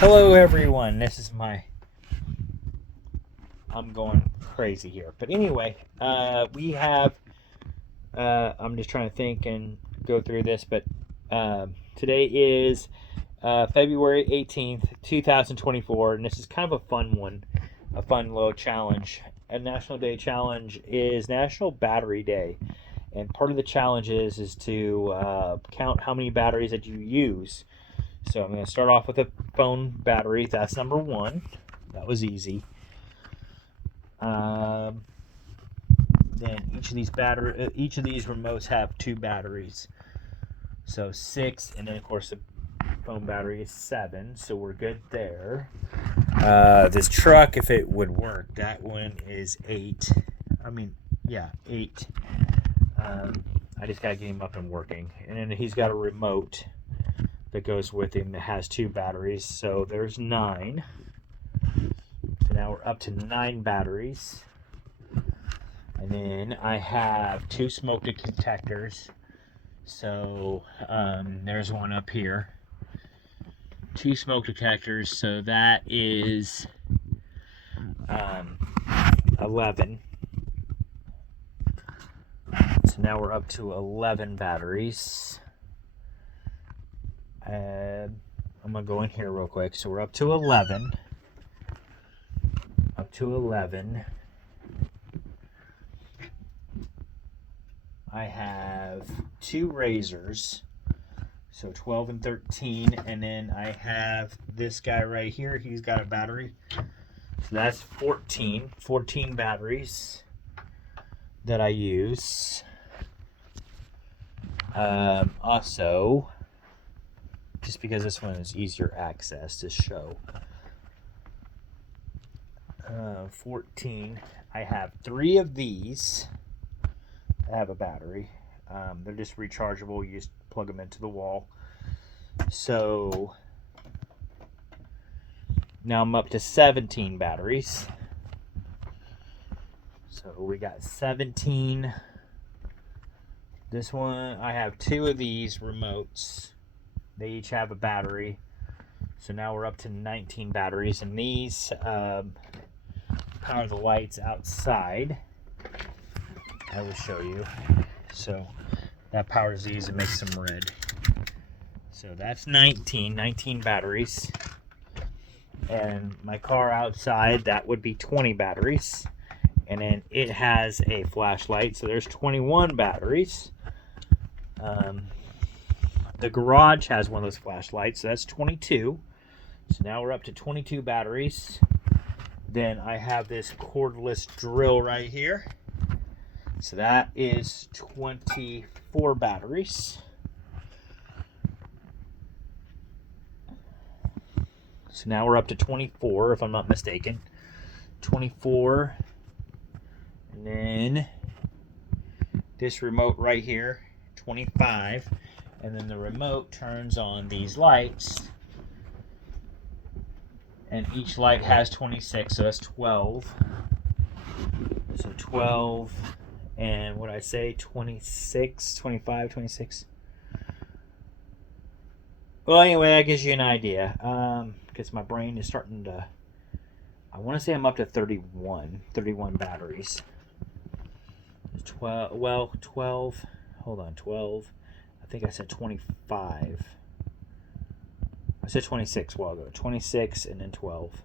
Hello, everyone. I'm going crazy here. But anyway, we have. I'm just trying to think and go through this, but today is February 18th, 2024, and this is kind of a fun one, a fun little challenge. A National Day challenge is National Battery Day, and part of the challenge is to count how many batteries that you use. So I'm going to start off with a phone battery. That's number one. That was easy. Um, then each of these remotes have two batteries. So six, and then of course the phone battery is seven. So we're good there. This truck, if it would work, that one is eight. I mean, yeah, eight. I just gotta get him up and working, and then he's got a remote that goes with him that has two batteries. So there's nine. So now we're up to nine batteries. And then I have two smoke detectors. So there's one up here. Two smoke detectors. So that is 11. So now we're up to 11 batteries. I'm going to go in here real quick. So we're up to 11. Up to 11. I have two razors, so 12 and 13, and then I have this guy right here. He's got a battery, so that's 14 batteries that I use. Also, just because this one is easier access to show, 14, I have three of these. I have a battery. They're just rechargeable. You just plug them into the wall. So now I'm up to 17 batteries. So we got 17. This one, I have two of these remotes. They each have a battery. So now we're up to 19 batteries. And these power the lights outside. I will show you. So that powers these and makes them red. So that's 19 batteries. And my car outside, that would be 20 batteries. And then it has a flashlight, so there's 21 batteries. The garage has one of those flashlights, so that's 22. So now we're up to 22 batteries. Then I have this cordless drill right here. So that is 24 batteries. So now we're up to 24, if I'm not mistaken. 24. And then this remote right here, 25. And then the remote turns on these lights. And each light has 26, so that's 12. So 12. And what I say, 26, 25, 26. Well, anyway, that gives you an idea. Because my brain is starting to... I want to say I'm up to 31 batteries. 12, well, 12. Hold on, 12. I think I said 25. I said 26 a while ago. 26 and then 12.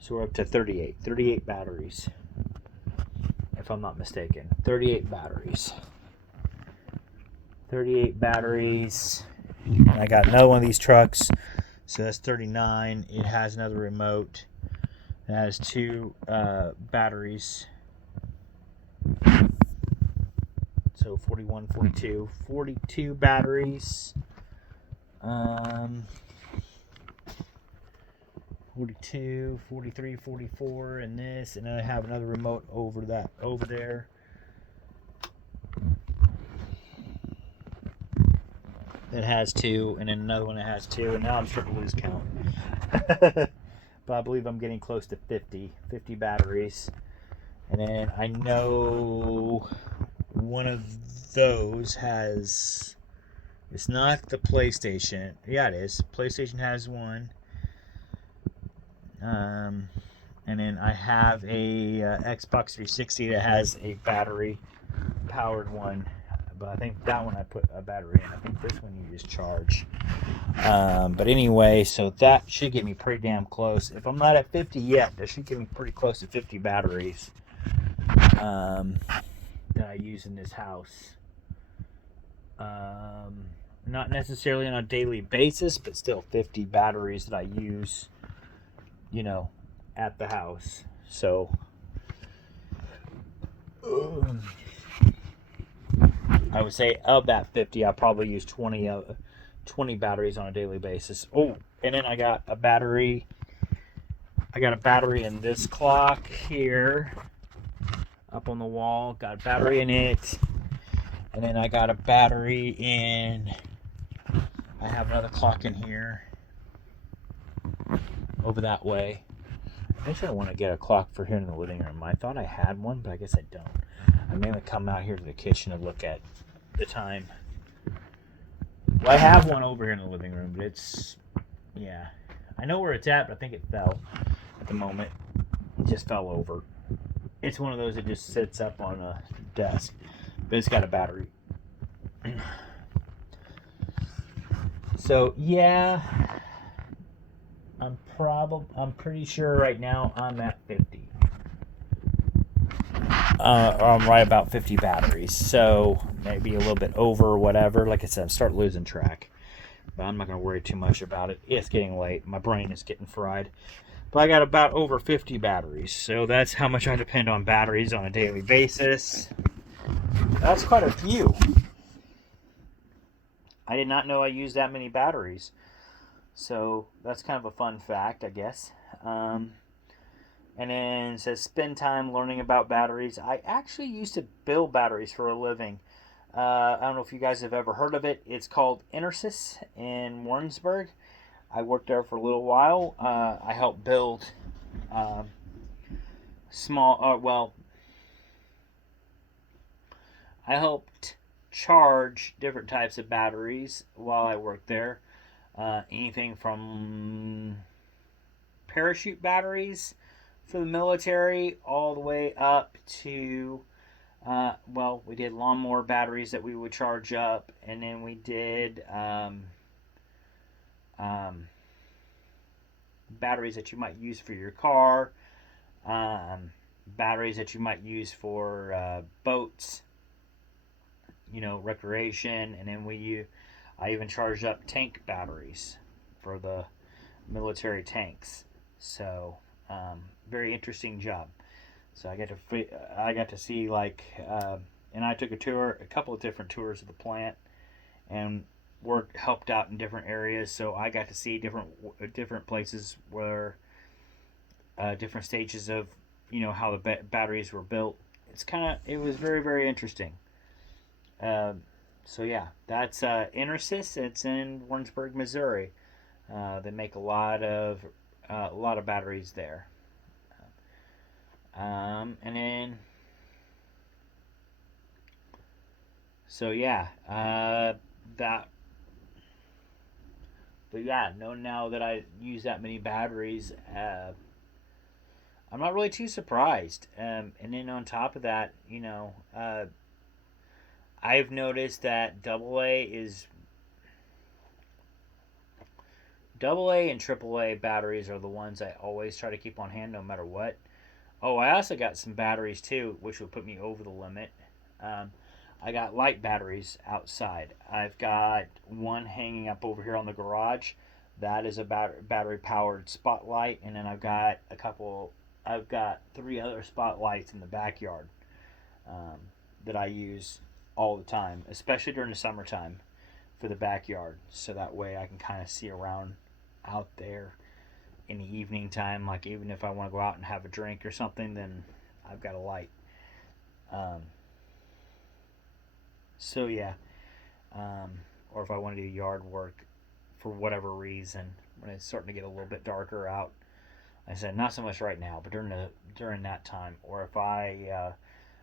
So we're up to 38 batteries. If I'm not mistaken. 38 batteries. 38 batteries. And I got another one of these trucks. So that's 39. It has another remote. It has two batteries. So 41, 42. 42 batteries. 42, 43, 44, and this. And then I have another remote over there. That has two, and then another one that has two, and now I'm starting to lose count. But I believe I'm getting close to 50 batteries. And then I know one of those has It's not the PlayStation. Yeah, it is. PlayStation has one. And then I have a Xbox 360 that has a battery powered one, but I think that one I put a battery in. I think this one you just charge. But anyway, so that should get me pretty damn close. If I'm not at 50 yet, that should get me pretty close to 50 batteries that I use in this house. Not necessarily on a daily basis, but still 50 batteries that I use, at the house. So I would say of that 50, I probably use 20 batteries on a daily basis. Oh, and then I got a battery in this clock here up on the wall. Got a battery in it. And then I got a battery in, I have another clock in here over that way. Actually, I want to get a clock for here in the living room. I thought I had one, but I guess I don't. I mainly come out here to the kitchen and look at the time. Well, I have one over here in the living room, but yeah. I know where it's at, but I think it fell at the moment. It just fell over. It's one of those that just sits up on a desk, but it's got a battery. So, yeah. I'm pretty sure right now I'm at 50. I'm right about 50 batteries. So maybe a little bit over or whatever. Like I said, I'm starting to losing track. But I'm not going to worry too much about it. It's getting late. My brain is getting fried. But I got about over 50 batteries. So that's how much I depend on batteries on a daily basis. That's quite a few. I did not know I used that many batteries. So that's kind of a fun fact, I guess. And then it says spend time learning about batteries. I actually used to build batteries for a living. I don't know if you guys have ever heard of it. It's called EnerSys in Warrensburg. I worked there for a little while. I helped build I helped charge different types of batteries while I worked there. Anything from parachute batteries for the military all the way up to we did lawnmower batteries that we would charge up, and then we did batteries that you might use for your car, batteries that you might use for boats, recreation, and then I even charged up tank batteries for the military tanks. So, very interesting job. So I got to see and I took a couple of different tours of the plant, and helped out in different areas. So I got to see different places where different stages of how the batteries were built. It was very, very interesting. So yeah, that's EnerSys. It's in Warrensburg, Missouri. They make a lot of batteries there. And then so yeah, that. But yeah, now that I use that many batteries, I'm not really too surprised. And then on top of that, I've noticed that AA and AAA batteries are the ones I always try to keep on hand no matter what. Oh, I also got some batteries too, which will put me over the limit. I got light batteries outside. I've got one hanging up over here on the garage. That is a battery powered spotlight, and then I've got 3 other spotlights in the backyard that I use all the time, especially during the summertime for the backyard. So that way I can kind of see around out there in the evening time. Like even if I want to go out and have a drink or something, then I've got a light. So yeah, or if I want to do yard work for whatever reason when it's starting to get a little bit darker out. I said not so much right now, but during that time, or if I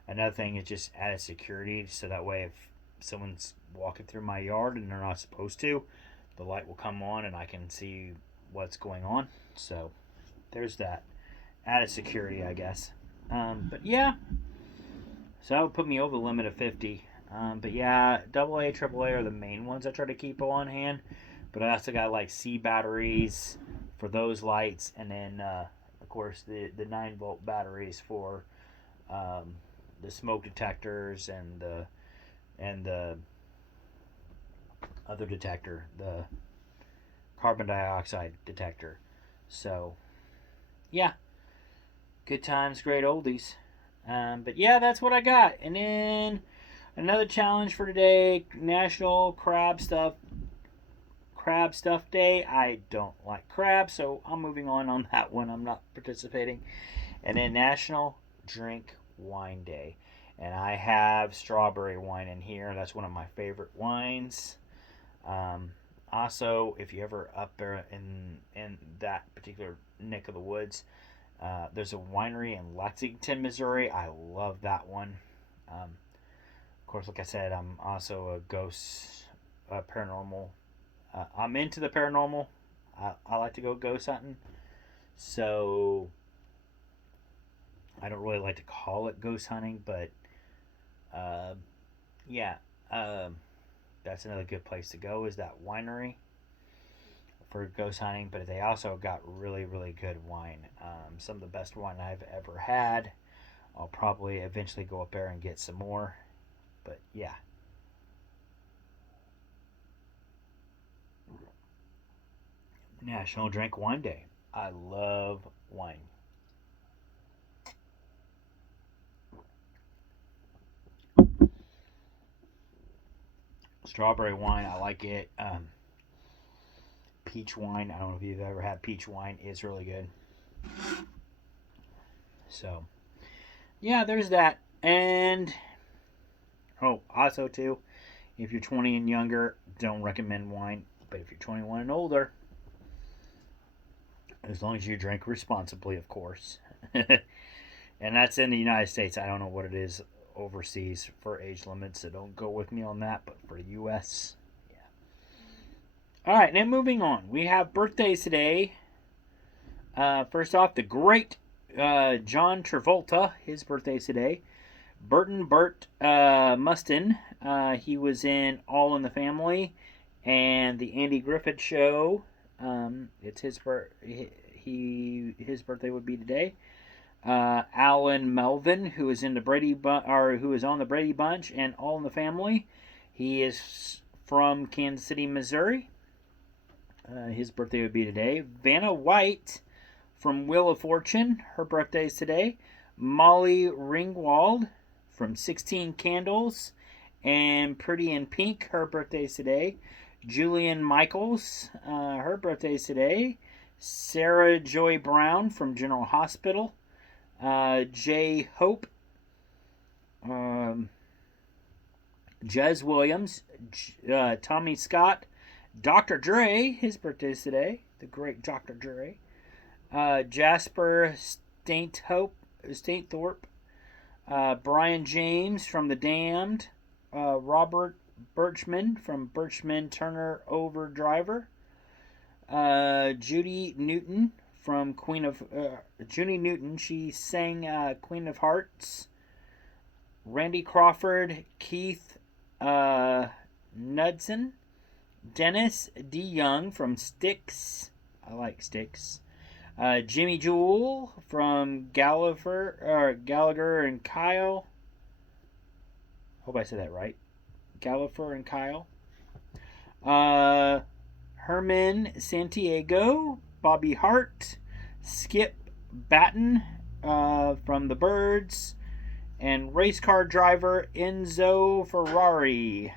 another thing is just added security, so that way if someone's walking through my yard and they're not supposed to, the light will come on and I can see what's going on. So there's that added security, I guess. But yeah, so that would put me over the limit of 50. But yeah, AA, AAA are the main ones I try to keep on hand. But I also got like C batteries for those lights, and then of course the 9-volt batteries for the smoke detectors and the other detector, the carbon dioxide detector. So yeah, good times, great oldies. But yeah, that's what I got. And then another challenge for today: National Crab Stuff Day. I don't like crab, so I'm moving on that one. I'm not participating. And then National Drink Wine Day, and I have strawberry wine in here. That's one of my favorite wines. Also, if you ever up there in that particular neck of the woods, there's a winery in Lexington, Missouri. I love that one. Of course, like I said, I'm also a ghost, paranormal. I'm into the paranormal. I like to go ghost hunting. So I don't really like to call it ghost hunting, but uh, yeah, that's another good place to go is that winery for ghost hunting. But they also got really, really good wine. Some of the best wine I've ever had. I'll probably eventually go up there and get some more. But yeah. National Drink Wine Day. I love wine. Strawberry wine, I like it. Peach wine, I don't know if you've ever had peach wine. It's really good. So, yeah, there's that. And, oh, also, too, if you're 20 and younger, don't recommend wine. But if you're 21 and older, as long as you drink responsibly, of course. And that's in the United States. I don't know what it is overseas for age limits, so don't go with me on that. But for the U.S., yeah. All right, now moving on. We have birthdays today. First off, the great John Travolta. His birthday's today. Burton Burt Mustin. He was in All in the Family and the Andy Griffith Show. It's his his birthday would be today. Alan Melvin, who is in the who is on the Brady Bunch and All in the Family. He is from Kansas City, Missouri. His birthday would be today. Vanna White from Wheel of Fortune. Her birthday is today. Molly Ringwald from 16 Candles and Pretty in Pink. Her birthday is today. Julian Michaels. Her birthday is today. Sarah Joy Brown from General Hospital. J. Hope. Jez Williams. Tommy Scott. Dr. Dre, his birthday is today. The great Dr. Dre. Jasper Stainthorpe. Brian James from The Damned. Robert Birchman from Birchman Turner Overdriver. Judy Newton from Judy Newton. She sang Queen of Hearts. Randy Crawford. Keith Knudsen. Dennis D. Young from Styx. I like Styx. Jimmy Jewell from Gallagher and Kyle. Hope I said that right. Gallagher and Kyle. Herman Santiago. Bobby Hart. Skip Batten from the Byrds. And race car driver Enzo Ferrari.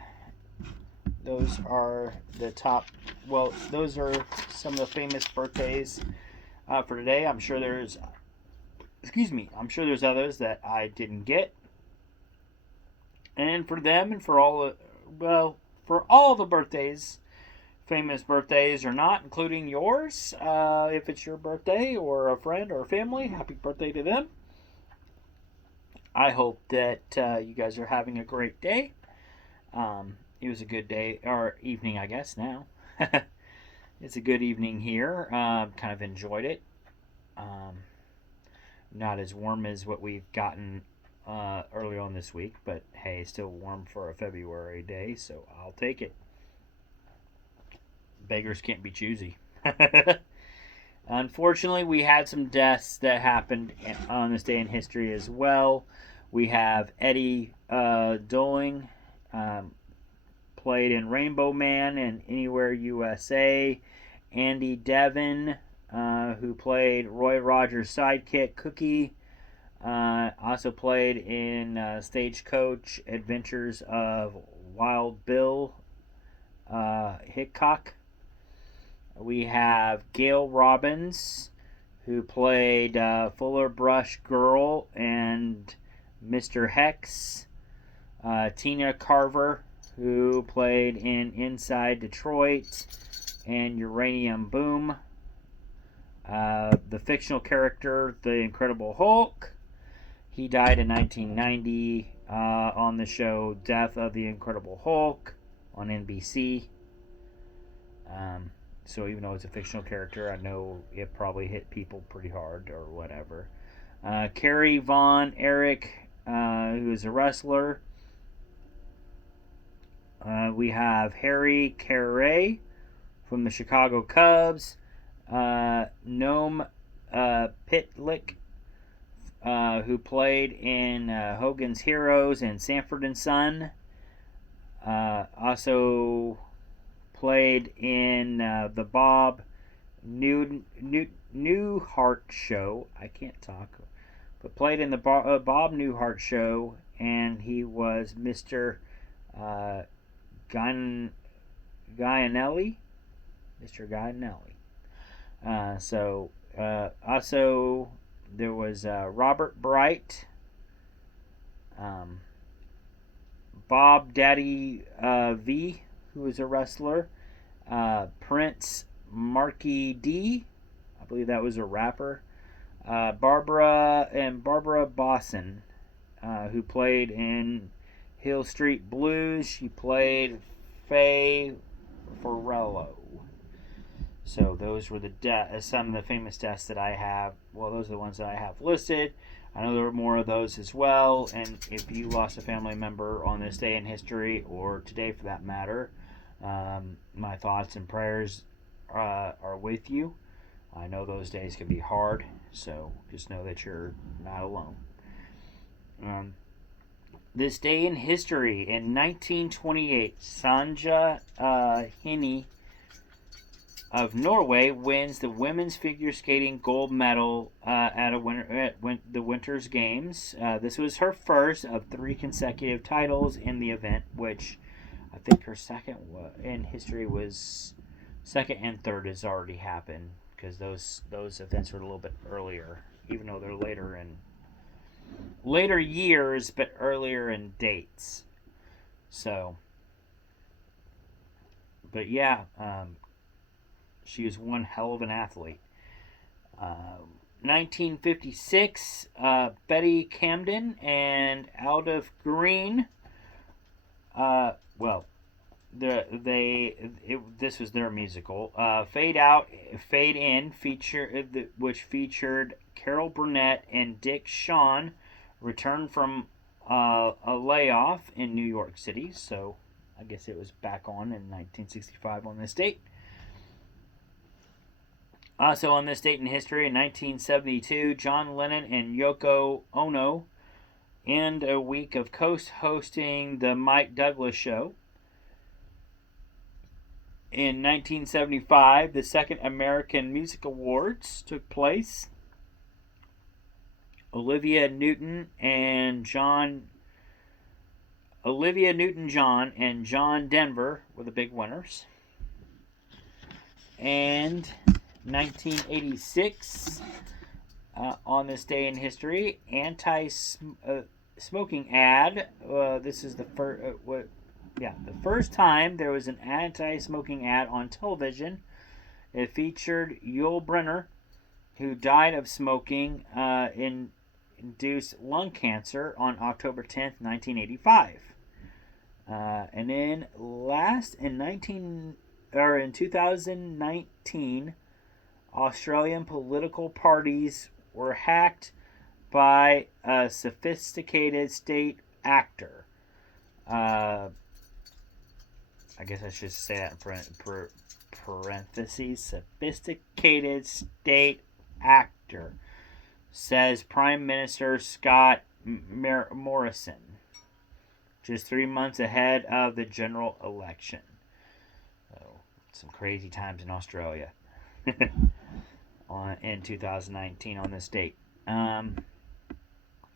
Those are the top. Well, those are some of the famous birthdays for today. I'm sure there's. I'm sure there's others that I didn't get. And for them, and for all the birthdays, famous birthdays or not, including yours, if it's your birthday or a friend or a family, happy birthday to them. I hope that you guys are having a great day. It was a good day or evening, I guess. Now it's a good evening here. Kind of enjoyed it. Um, Not as warm as what we've gotten earlier on this week, but hey, still warm for a February day, so I'll take it. Beggars can't be choosy. Unfortunately, we had some deaths that happened on this day in history as well. We have Eddie Doling, played in Rainbow Man and Anywhere USA. Andy Devon, who played Roy Rogers' sidekick Cookie, also played in Stagecoach Adventures of Wild Bill Hickok. We have Gail Robbins, who played Fuller Brush Girl and Mr. Hex. Tina Carver, who played in Inside Detroit and Uranium Boom. The fictional character, The Incredible Hulk. He died in 1990 on the show Death of the Incredible Hulk on NBC. So even though it's a fictional character, I know it probably hit people pretty hard or whatever. Kerry Von Erich, who is a wrestler. We have Harry Caray from the Chicago Cubs. Noam Pitlick, who played in Hogan's Heroes and Sanford and Son. Also played in the Bob Newhart Show. I can't talk. But played in the Bob Newhart Show, and he was Mr. Gianelli. Mr. Gianelli. Also, there was Robert Bright, Bob Daddy V, who was a wrestler, Prince Marky D, I believe that was a rapper, Barbara Bosson, who played in Hill Street Blues. She played Faye Farello. So those were some of the famous deaths that I have. Well, those are the ones that I have listed. I know there were more of those as well. And if you lost a family member on this day in history, or today for that matter, my thoughts and prayers are with you. I know those days can be hard, so just know that you're not alone. This day in history, in 1928, Sanja Henie of Norway wins the women's figure skating gold medal at the Winter's Games. This was her first of 3 consecutive titles in the event, which I think her second in history was second and third has already happened, because those events were a little bit earlier, even though they're later years, but earlier in dates. So, but yeah. She was one hell of an athlete. 1956, Betty Camden and Aldous Green. This was their musical. Fade Out, Fade In, which featured Carol Burnett and Dick Shawn, returned from a layoff in New York City. So I guess it was back on in 1965 on this date. Also on this date in history, in 1972, John Lennon and Yoko Ono end a week of hosting the Mike Douglas Show. In 1975, the Second American Music Awards took place. Olivia Newton-John and John Denver were the big winners. And 1986, on this day in history, anti-smoking ad. This is the first time there was an anti-smoking ad on television. It featured Yul Brynner, who died of smoking induced lung cancer on October 10th, 1985. And then last in 2019, Australian political parties were hacked by a sophisticated state actor. I guess I should say that in parentheses. Sophisticated state actor, says Prime Minister Scott Morrison, just 3 months ahead of the general election. Oh, some crazy times in Australia in 2019 on this date.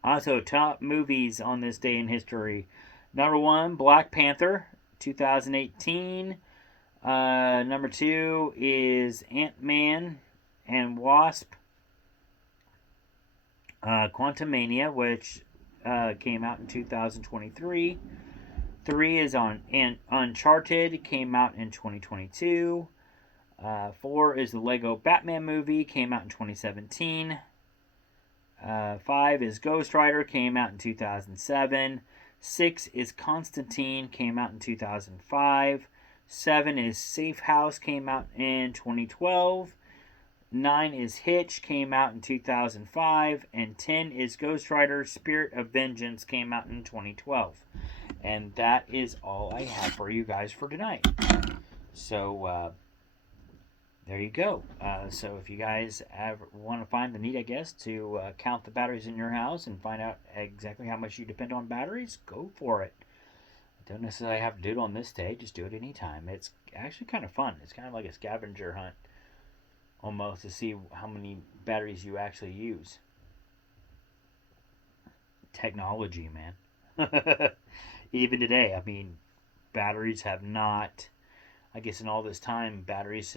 Also, top movies on this day in history. Number 1, Black Panther, 2018. Number 2 is Ant-Man and Wasp, Quantumania, which came out in 2023. 3 is Uncharted, came out in 2022. 4 is the Lego Batman movie, came out in 2017. 5 is Ghost Rider, came out in 2007. 6 is Constantine, came out in 2005. 7 is Safe House, came out in 2012. 9 is Hitch, came out in 2005. And 10 is Ghost Rider Spirit of Vengeance, came out in 2012. And that is all I have for you guys for tonight. So, there you go. So if you guys want to find the need, I guess, to count the batteries in your house and find out exactly how much you depend on batteries, go for it. Don't necessarily have to do it on this day. Just do it anytime. It's actually kind of fun. It's kind of like a scavenger hunt almost to see how many batteries you actually use. Technology, man. Even today, I mean, batteries have not... I guess in all this time, batteries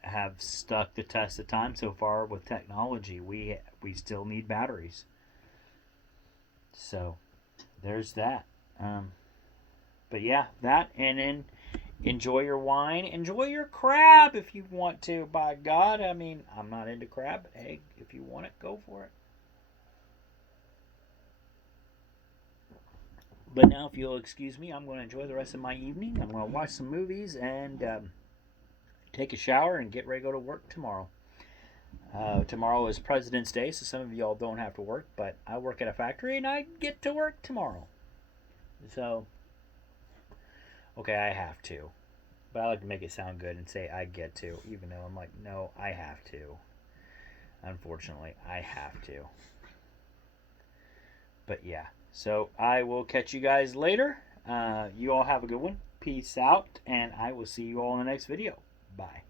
have stuck the test of time so far with technology. We still need batteries. So, there's that. But yeah, that, and then enjoy your wine. Enjoy your crab if you want to, by God. I mean, I'm not into crab, but hey, if you want it, go for it. But now, if you'll excuse me, I'm going to enjoy the rest of my evening. I'm going to watch some movies and take a shower and get ready to go to work tomorrow. Tomorrow is President's Day, so some of y'all don't have to work, but I work at a factory and I get to work tomorrow. So, okay, I have to. But I like to make it sound good and say I get to, even though I'm like, no, I have to. Unfortunately, I have to. But yeah, so I will catch you guys later. You all have a good one. Peace out, and I will see you all in the next video. Bye.